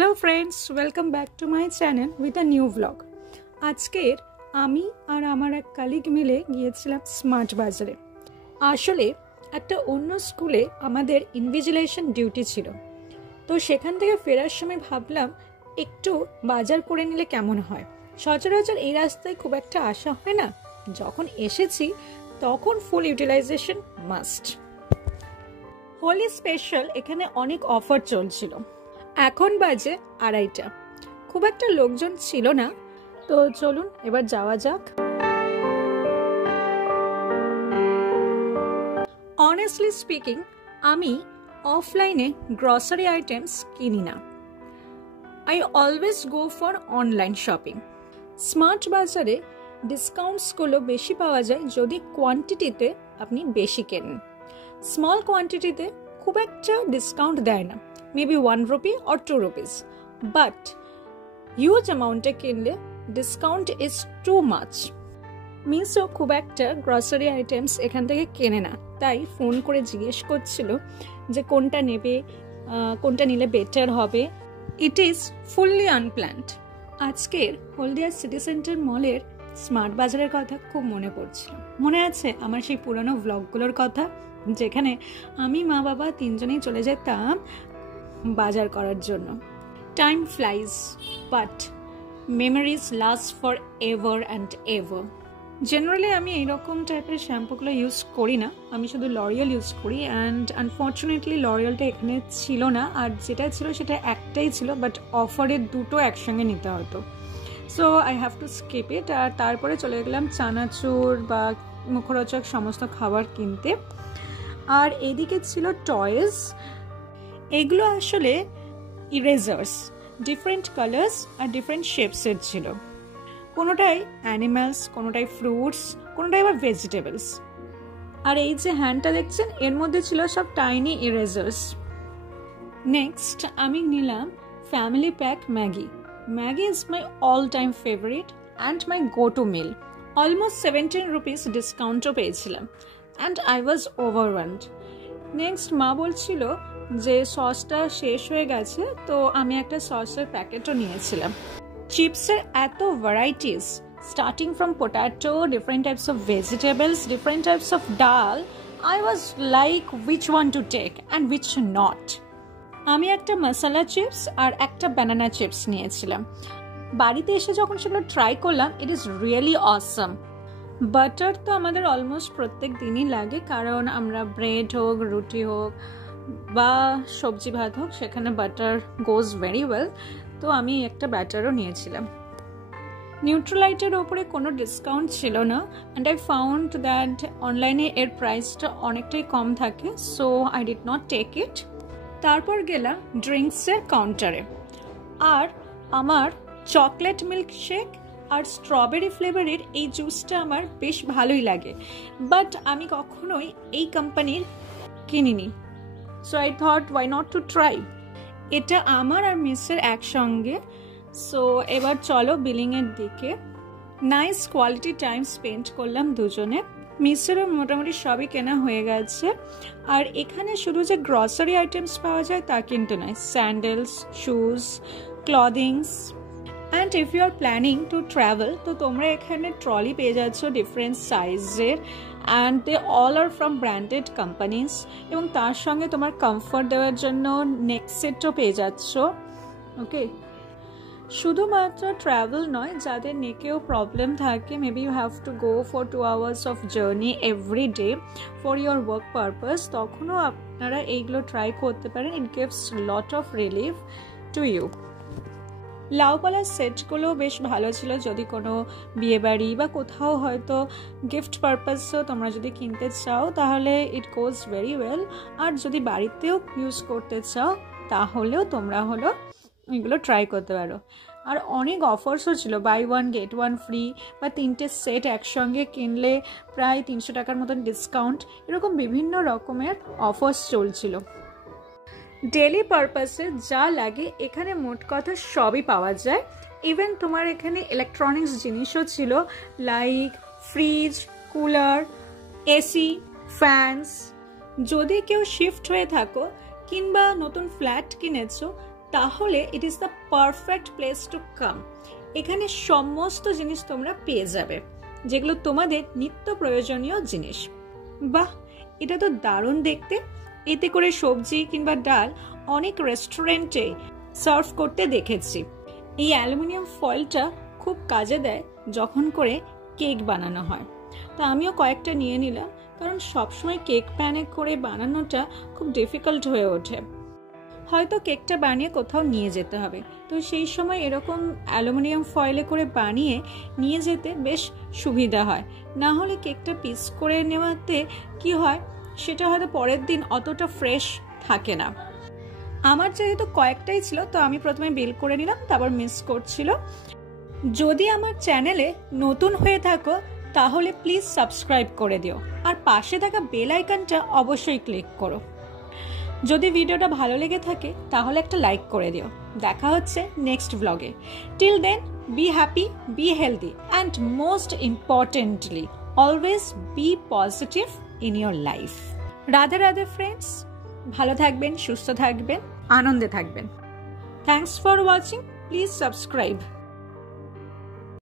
Hello friends, welcome back to my channel with a new blog. আজকের আমি আর আমার এক কালিগ মিলে গিয়েছিলাম স্মার্ট বাজারে। আসলে একটা অন্য স্কুলে আমাদের ইনভিজিলেশন ডিউটি ছিল, তো সেখান থেকে ফেরার সময় ভাবলাম একটু বাজার করে নিলে কেমন হয়। সচরাচর এই রাস্তায় খুব একটা আসা হয় না, যখন এসেছি তখন ফুল ইউটিলাইজেশন মাস্ট। হোলি স্পেশাল এখানে অনেক অফার চলছিল। এখন বাজে 2:30, খুব একটা লোকজন ছিল না, তো চলুন এবার যাওয়া যাক। অনেস্টলি স্পিকিং, আমি অফলাইনে গ্রসারি আইটেমস কিনি না। I always go for online shopping. Smart বাজারে ডিসকাউন্টসগুলো বেশি পাওয়া যায় যদি কোয়ান্টিটিতে আপনি বেশি কেনেন। স্মল কোয়ান্টিটিতে খুব একটা ডিসকাউন্ট দেয় না, maybe 1 rupee or 2 rupees, but huge amount কিনলে discount is too much. Miso খুব একটা গ্রসারি আইটেমস এখান থেকে কেনে না, তাই ফোন করে জিজ্ঞেস করছিল যে কোনটা নেবে, কোনটা নিলে বেটার হবে। It is fully unplanned. আজকের হলদিয়া সিটি সেন্টার মলের স্মার্ট বাজারের কথা খুব মনে পড়ছিল। মনে আছে আমার সেই পুরনো ভ্লগগুলোর কথা, যেখানে আমি মা বাবা তিনজনেই চলে যেতাম বাজার করার জন্য। Time flies, but memories last for ever and ever. Generally আমি এইরকম টাইপের শ্যাম্পুগুলো ইউজ করি না, আমি শুধু লরিয়াল ইউজ করি, অ্যান্ড আনফর্চুনেটলি লরিয়ালটা এখানে ছিল না, আর যেটা ছিল সেটা একটাই ছিল, বাট অফারে দুটো একসঙ্গে নিতে হতো, so I have to skip it. আর তারপরে চলে গেলাম চানাচুর বা মুখরোচক সমস্ত খাবার কিনতে। আর এদিকে ছিল টয়েস। এগুলো আসলে ইরেজার্স, ডিফারেন্ট কালার্স আর ডিফারেন্ট শেপসের ছিল। কোনোটাই অ্যানিমালস, কোনোটাই ফ্রুটস, কোনোটাই আবার ভেজিটেবলস। আর এই যে হ্যান্ডটা দেখছেন, এর মধ্যে ছিল সব টাইনি ইরেজার্স। নেক্সট আমি নিলাম family pack Maggi. Maggi is my all time favourite and my go to meal. Almost 17 rupees ডিসকাউন্টও পেয়েছিলাম, and I was overwhelmed. Next মা বলছিল যে সসটা শেষ হয়ে গেছে, তো আমি একটা সসের প্যাকেটও নিয়েছিলাম। চিপসের এত varieties, starting from potato, different types of vegetables, different types of dal. I was like which one to take and which not. আমি একটা মশলা চিপস আর একটা ব্যানানা চিপস নিয়েছিলাম। বাড়িতে এসে যখন সেগুলো ট্রাই করলাম, it is really awesome. Butter তো আমাদের অলমোস্ট প্রত্যেক দিনই লাগে, কারণ আমরা ব্রেড হোক, রুটি হোক বা সবজি ভাত হোক, সেখানে বাটার গোজ ভেরি ওয়েল। তো আমি একটা ব্যাটারও নিয়েছিলাম। নিউট্রালাইটের ওপরে কোনো ডিসকাউন্ট ছিল না, অ্যান্ড আই ফাউন্ড দ্যাট অনলাইনে এর প্রাইসটা অনেকটাই কম থাকে, so I did not take it. তারপর গেলাম ড্রিঙ্কসের কাউন্টারে, আর আমার চকলেট মিল্ক শেক আর স্ট্রবেরি ফ্লেভারের এই জুসটা আমার বেশ ভালোই লাগে, বাট আমি কখনোই এই কোম্পানির কিনিনি, so I thought why not to try. এটা আমার আর মিসের একসঙ্গে। সো এবার চলো বিলিংয়ের দিকে। নাইস কোয়ালিটি টাইম স্পেন্ড করলাম দুজনে। মিসেরও মোটামুটি সবই কেনা হয়ে গেছে। আর এখানে শুধু যে গ্রসারি আইটেমস পাওয়া যায় তা কিন্তু নয়, sandals, shoes, clothings. And if you are planning to travel, তো তোমরা এখানে ট্রলি পেয়ে যাচ্ছ ডিফারেন্ট সাইজের, and they all are from branded companies. এবং তার সঙ্গে তোমার কমফর্ট দেওয়ার জন্য নেক সেটও পেয়ে যাচ্ছ। ওকে, শুধুমাত্র ট্রাভেল নয়, যাদের নেকেও প্রবলেম থাকে, maybe you have to go for 2 hours of journey every day for your work purpose, তখনও আপনারা এইগুলো ট্রাই করতে পারেন। It gives lot of relief to you. লাউপালার সেটগুলো বেশ ভালো ছিল, যদি কোনো বিয়েবাড়ি বা কোথাও হয়তো গিফট পারপাসেও তোমরা যদি কিনতে চাও, তাহলে ইট গোজ ভেরি ওয়েল। আর যদি বাড়িতেও ইউজ করতে চাও, তাহলেও তোমরা হলো এগুলো ট্রাই করতে পারো। আর অনেক অফার্সও ছিল, বাই 1 get 1 ফ্রি, বা 3টে সেট একসঙ্গে কিনলে প্রায় 300 টাকার মতন ডিসকাউন্ট। এরকম বিভিন্ন রকমের অফার্স চলছিল। ডেলি পারপাসে যা লাগে এখানে মোট কথা সবই পাওয়া যায়। ইভেন তোমার এখানে ইলেকট্রনিক্স জিনিসও ছিল, like fridge, cooler, AC, fans. যদি কেউ শিফট হয়ে থাকো কিংবা নতুন ফ্ল্যাট কিনেছো, তাহলে it is the perfect place to come. এখানে সমস্ত জিনিস তোমরা পেয়ে যাবে যেগুলো তোমাদের নিত্য প্রয়োজনীয় জিনিস। বাহ, এটা তো দারুণ দেখতে। এতে করে সবজি কিংবা ডাল অনেক রেস্টুরেন্টে সার্ভ করতে দেখেছি। এই অ্যালুমিনিয়াম ফয়েলটা খুব কাজে দেয় যখন করে কেক বানানো হয়। তো আমিও কয়েকটা নিয়ে নিলাম, কারণ সবসময় কেক প্যানে করে বানানোটা খুব ডিফিকাল্ট হয়ে ওঠে। হয়তো কেকটা বানিয়ে কোথাও নিয়ে যেতে হবে, তো সেই সময় এরকম অ্যালুমিনিয়াম ফয়েলে করে বানিয়ে নিয়ে যেতে বেশ সুবিধা হয়। না হলে কেকটা পিস করে নেওয়াতে কি হয়, সেটা হয়তো পরের দিন অতটা ফ্রেশ থাকে না। আমার যেহেতু কয়েকটাই ছিল, তো আমি প্রথমে বিল করে নিলাম, তারপর মিস করছিল। যদি আমার চ্যানেলে নতুন হয়ে থাকো তাহলে প্লিজ সাবস্ক্রাইব করে দিও, আর পাশে থাকা বেল আইকনটা অবশ্যই ক্লিক করো। যদি ভিডিওটা ভালো লেগে থাকে তাহলে একটা লাইক করে দিও। দেখা হচ্ছে নেক্সট ব্লগে। Till then, be happy, be healthy, and most importantly always be positive in your life. Radhe Radhe friends, ভালো থাকবেন, সুস্থ থাকবেন, আনন্দে থাকবেন। Thanks for watching, please subscribe.